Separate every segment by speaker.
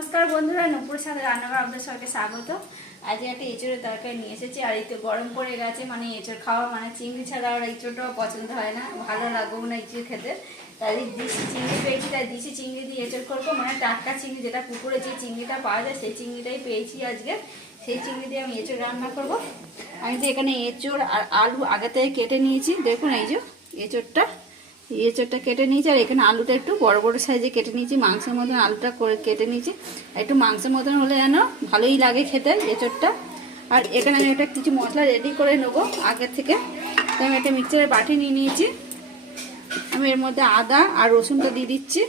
Speaker 1: নমস্কার বন্ধুরা, নূপুর সাথে রান্নাঘর আপনাদের সবাইকে স্বাগত। আজকে একটা এঁচড়ের তরকারি নিয়ে এসেছি, আর এই গরম পড়ে গেছে মানে এঁচড় খাওয়া মানে চিংড়ি ছাড়া আর এঁচড়টাও পছন্দ হয় না, ভালো লাগবেও না এঁচড় খেতে। তাই দিশি চিংড়ি পেয়েছি, তাই দিশি চিংড়ি দিয়ে এঁচড় করব মানে টাটকা চিংড়ি, যেটা পুকুরে যে চিংড়িটা পাওয়া যায়, সেই চিংড়িটাই পেয়েছি আজকে। সেই চিংড়ি দিয়ে আমি এঁচড় রান্না করব। আমি তো এখানে এঁচড় আর আলু আগে থেকে কেটে নিয়েছি, দেখুন এই যে এঁচড়টা। এঁচড়টা কেটে নিয়েছি, আর এখানে আলুটা একটু বড় বড় সাইজে কেটে নিয়েছি। মাংসের মতন আলুটা করে কেটে নিয়েছি। একটু মাংসের মতন হলে যেন ভালোই লাগে খেতে এঁচড়টা আর এখানে আমি একটা কিছু মশলা রেডি করে নেব আগের থেকে। তো আমি একটা মিক্সচারের বাটি নিয়ে নিয়েছি। আমি এর মধ্যে আদা আর রসুনটা দিয়ে দিচ্ছি।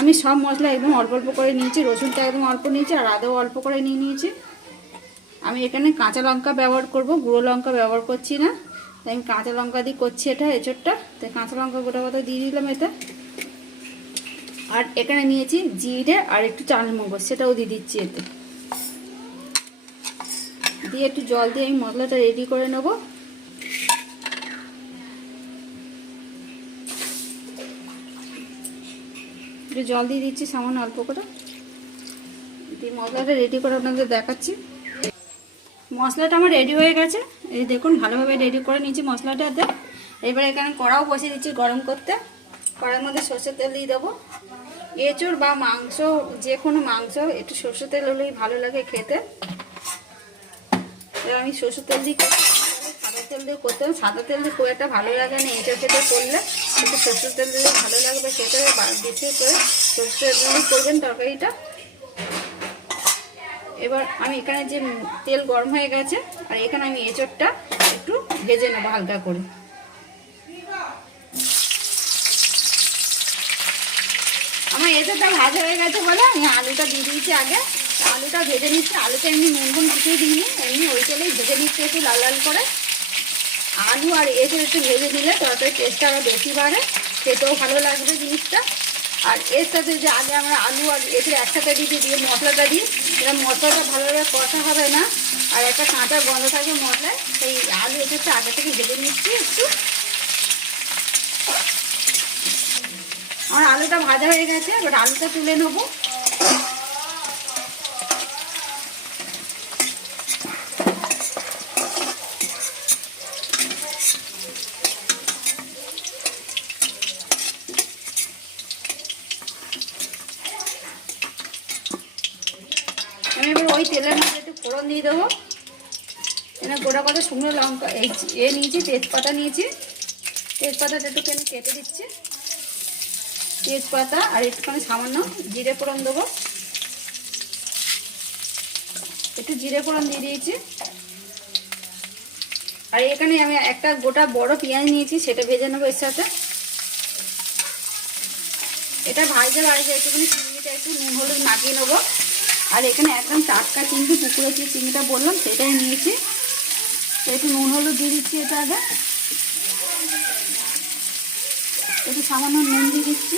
Speaker 1: আমি সব মশলা একদম অল্প অল্প করে নিয়েছি। রসুনটা একদম অল্প নিয়েছি, আর আদাও অল্প করে নিয়ে নিয়েছি। আমি এখানে কাঁচা লঙ্কা ব্যবহার করব। গুঁড়ো লঙ্কা ব্যবহার করছি না। তাই আমি কাঁচা লঙ্কা দিয়ে করছি এটা এঁচড়টা। তাই কাঁচা লঙ্কা গোটা কথা দিয়ে দিলাম এতে। আর এখানে নিয়েছি জিরে আর একটু চাল মগজ, সেটাও দিয়ে দিচ্ছি এতে। দিয়ে একটু জল দিয়ে আমি মশলাটা রেডি করে নেব। একটু জল দিয়ে দিচ্ছি সামান্য অল্প করে। দিয়ে মশলাটা রেডি করে আপনাদের দেখাচ্ছি। মশলাটা আমার রেডি হয়ে গেছে। এই দেখুন, ভালোভাবে রেডি করে নিয়েছি মশলাটাতে। এবার এখানে কড়াও বসিয়ে দিচ্ছি গরম করতে। কড়ার মধ্যে সর্ষের তেল দিয়ে দেবো। এঁচড় বা মাংস, যে কোনো মাংস, একটু সর্ষের তেল হলেই ভালো লাগে খেতে। এবার আমি সর্ষের তেল করছি। সাদা তেল দিয়ে করতে সাদা তেল দিয়ে খুব একটা ভালো লাগে না এঁচড় খেতে করলে। একটু সর্ষের তেল দিলে ভালো লাগবে খেতে। বেশি করে সর্ষের তেল দিয়ে করবেন তরকারিটা। এবার আমি এখানে যে তেল গরম হয়ে গেছে, আর এখানে আমি এঁচড়টা একটু ভেজে নেব হালকা করে। আমার এঁচড়টা ভাজা হয়ে গেছে বলে আমি আলুটা দিয়ে দিয়েছি আগে। আলুটা ভেজে নিচ্ছি আলুটা এমনি নুন ফুন কিছুই দিইনি, এমনি ওই তেলেই ভেজে নিচ্ছি একটু লাল লাল করে। আলু আর এঁচড় একটু ভেজে দিলে তরকারি টেস্টটা আরও বেশি বাড়ে, খেতেও ভালো লাগবে জিনিসটা। আর এর সাথে যে আগে আমরা আলু আর এটা একসাথে দিয়ে দিয়ে মশলাটা দিই এটা মশলাটা ভালোভাবে কষা হবে না। আর একটা কাঁচা গন্ধ থাকে মশলায়, সেই আলু এঁচড়টা আগে থেকে ভেজে নিচ্ছি একটু। আমার আলুটা ভাজা হয়ে গেছে, এবার আলুটা তুলে নেব আমি এবার ওই তেলের মধ্যে একটু ফোড়ন দিয়ে দেবো। এখানে গোটা কথা শুকনো লঙ্কা, এই এ নিয়েছি, তেজপাতা নিয়েছি। তেজপাতাটা একটুখানি কেটে দিচ্ছি। তেজপাতা আর একটুখানি সামান্য জিরে ফোড়ন দেবো। একটু জিরে ফোড়ন দিয়ে দিয়েছি। আর এখানে আমি একটা গোটা বড় পেঁয়াজ নিয়েছি, সেটা ভেজে নেব এর সাথে। এটা ভাজতে ভাজতে একটুখানি চিংড়িটা একটু নুন, হলুদ মাখিয়ে নেব। আর এখানে একদম টাটকা চিংড়ি পুকুরে যে চিংড়িটা বললাম, সেটাই নিয়েছি। একটু নুন হলুদ দিয়ে দিচ্ছি এটা আগে। একটু সামান্য নুন দিয়ে দিচ্ছি।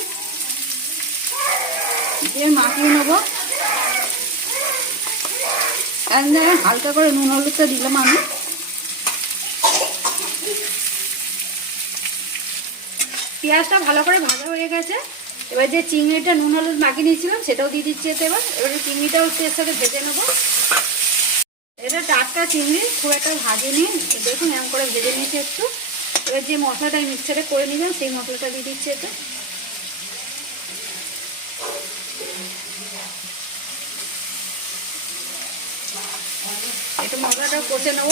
Speaker 1: দিয়ে মাখিয়ে নেব। হালকা করে নুন হলুদটা দিলাম আমি। পেঁয়াজটা ভালো করে ভাজা হয়ে গেছে। এবার যে চিংড়িটা নুন, হলুদ মাখিয়ে নিয়েছিলাম, সেটাও দিয়ে দিচ্ছি এতে এবার। এবারে চিংড়িটাও একটু এর সাথে ভেজে নেব। এটা টাটকা চিংড়ি, খুব একটা ভাজেনি দেখুন এমন করে ভেজে নিয়েছি একটু। এবার যে মশলাটা মিক্সারে করে নিলাম, সেই মশলাটা দিয়ে দিচ্ছি এতে। একটু মশলাটা কষে নেব।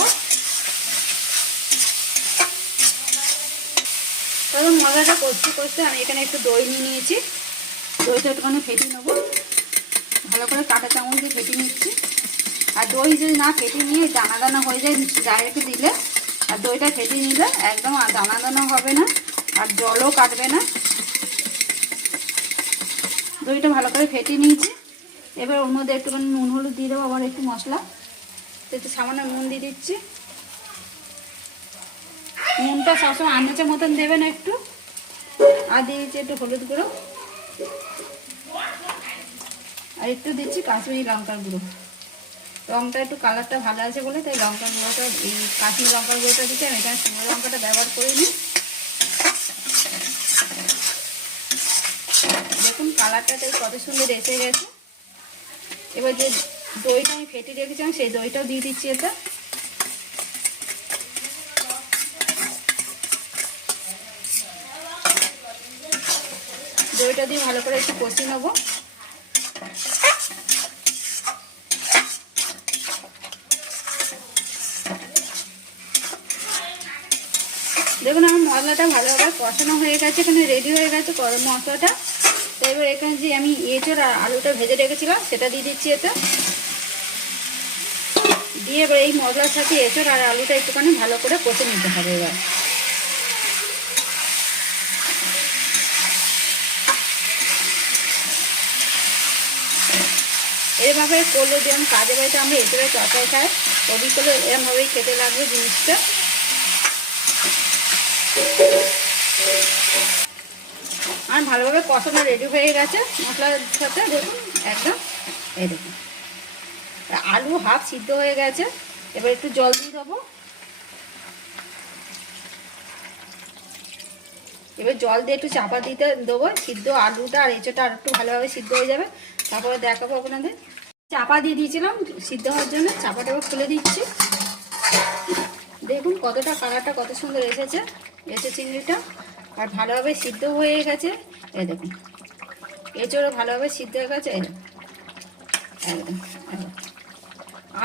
Speaker 1: তখন মশলাটা কষতে কষতে আমি এখানে একটু দই নিয়ে নিয়েছি। দইটা একটুখানি ফেটিয়ে নেব। ভালো করে কাঁটা চামচ দিয়ে ফেটে নিচ্ছি। আর দই যদি না ফেটে নিয়ে দানা দানা হয়ে যায় ডাইরেক্ট দিলে, আর দইটা ফেটিয়ে নিলে একদম আর দানা দানা হবে না, আর জলও কাটবে না। দইটা ভালো করে ফেটিয়ে নিয়েছি। এবার ওর মধ্যে একটুখানি নুন, হলুদ দিয়ে দেবো, আবার একটু মশলা। একটু সামান্য নুন দিয়ে দিচ্ছি। নুনটা সবসময় আন্দাজের মতন দেবেন একটু। আর দিয়ে দিচ্ছি একটু হলুদ গুঁড়ো। আর একটু দিচ্ছি কাশ্মীরি লঙ্কার গুঁড়ো। রঙটা একটু কালারটা ভালো আছে বলে তাই লঙ্কার গুঁড়োটা, এই কাশ্মীরি লঙ্কার গুঁড়োটা দিচ্ছি। আমি এখানে শুকনো লঙ্কাটা ব্যবহার করিনি। দেখুন কালারটা কালারটা কত সুন্দর এসে গেছে। এবার যে দইটা আমি ফেটে রেখেছিলাম, সেই দইটাও দিয়ে দিচ্ছি এটা দইটা দিয়ে ভালো করে একটু কষিয়ে নেব। দেখুন, আমার মশলাটা ভালোভাবে কষানো হয়ে গেছে, এখানে রেডি হয়ে গেছে গরম মশলাটা। তো এবার এখানে যে আমি এঁচড় আর আলুটা ভেজে রেখেছিলাম, সেটা দিয়ে দিচ্ছি এটা দিয়ে এবার এই মশলার সাথে এঁচড় আর আলুটা একটুখানি ভালো করে কষে নিতে হবে এবার। এরভাবে করলে যেমন কাজে বাড়িতে আমরা এঁচড়ের তরকারি খাই কবি করলে এরমভাবেই খেতে লাগবে জিনিসটা। আর ভালোভাবে কষানো রেডি হয়ে গেছে মশলার সাথে, দেখুন, একদম, এই দেখুন। আলু হাফ সিদ্ধ হয়ে গেছে, এবার একটু জল দিয়ে দেবো। এবার জল দিয়ে একটু চাপা দিতে দেবো, সিদ্ধ আলুটা আর এঁচোটা আর একটু ভালোভাবে সিদ্ধ হয়ে যাবে, তারপরে দেখাবো আপনাদের। চাপা দিয়ে দিয়েছিলাম, সিদ্ধ হওয়ার জন্য চাপাটা খুলে দিচ্ছি। দেখুন কতটা কালারটা কত সুন্দর এসেছে এঁচো চিংড়িটা, আর ভালোভাবে সিদ্ধ হয়ে গেছে। এই দেখুন, এঁচোড়ও ভালোভাবে সিদ্ধ হয়ে গেছে একদম।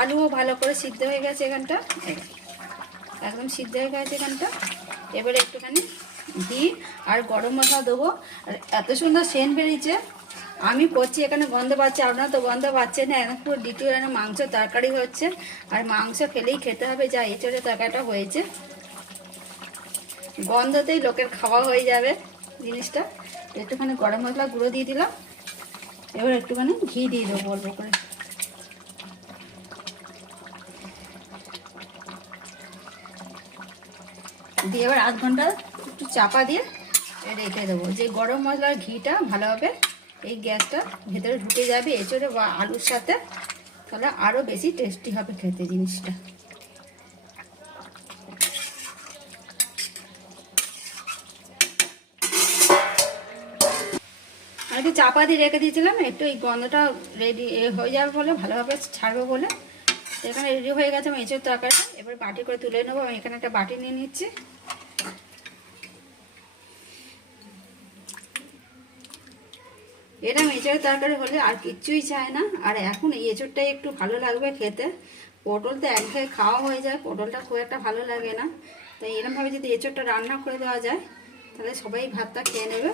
Speaker 1: আলুও ভালো করে সিদ্ধ হয়ে গেছে এখানটা একদম সিদ্ধ হয়ে গেছে এখানটা। এবারে একটুখানি ঘি আর গরম মশলা দেবো। আর এত সুন্দর সেন্ট বেরিয়েছে আমি করছি, এখানে গন্ধ পাচ্ছি, আপনারা তো গন্ধ পাচ্ছেন না। এখন পুরো দ্বিতীয় রান্না মাংস তরকারি হচ্ছে, আর মাংস খেলেই খেতে হবে, যা এঁচড়ে তরকারিটা হয়েছে। গন্ধতেই লোকের খাওয়া হয়ে যাবে জিনিসটা। একটুখানি গরম মশলা গুঁড়ো দিয়ে দিলাম, এবার একটুখানি ঘি দিয়ে দেবো অল্প করে। দিয়ে এবার আধ ঘণ্টা একটু চাপা দিয়ে রেখে দেবো। যে গরম মশলার ঘিটা ভালোভাবে এই গ্যাসটা ভেতরে ঢুকে যাবে এঁচড়ে বা আলুর সাথে তাহলে আরও বেশি টেস্টি হবে খেতে জিনিসটা। একটু চাপা দিয়ে রেখে দিয়েছিলাম, একটু এই গন্ধটা রেডি হয়ে যাবে বলে, ভালোভাবে ছাড়বে বলে। এখানে রেডি হয়ে গেছে, আমি এঁচড় তরকারিটা এবার বাটি করে তুলে নেব, আমি এখানে একটা বাটি নিয়ে নিচ্ছি। এটা এঁচড়ের তরকারি হলে আর কিচ্ছুই চায় না। আর এখন এই এঁচড়টাই একটু ভালো লাগবে খেতে। পটল তো একঘেয়ে খাওয়া হয়ে যায়, পটলটা খুব একটা ভালো লাগে না। তাই এরমভাবে যদি এঁচড়টা রান্না করে দেওয়া যায়, তাহলে সবাই ভাতটা খেয়ে নেবে।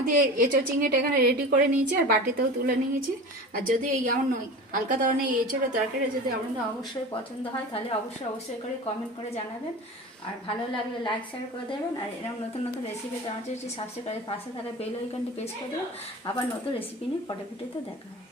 Speaker 1: আমাদের এঁচো চিংড়িটা এখানে রেডি করে নিয়েছি আর বাটিতেও তুলে নিয়েছি। আর যদি এই এমন হালকা ধরনের এই এঁচড়ের তরকারি যদি আপনাদের অবশ্যই পছন্দ হয়, তাহলে অবশ্যই অবশ্যই করে কমেন্ট করে জানাবেন। আর ভালো লাগলে লাইক শেয়ার করে দেবেন। আর এরকম নতুন নতুন রেসিপি আমার যদি সাবস্ক্রাইব করে পাশে থাকা বেল ওইখানটি প্রেস করে দেবেন। আবার নতুন রেসিপি নিয়ে পটে ভিডিওতে দেখা হবে।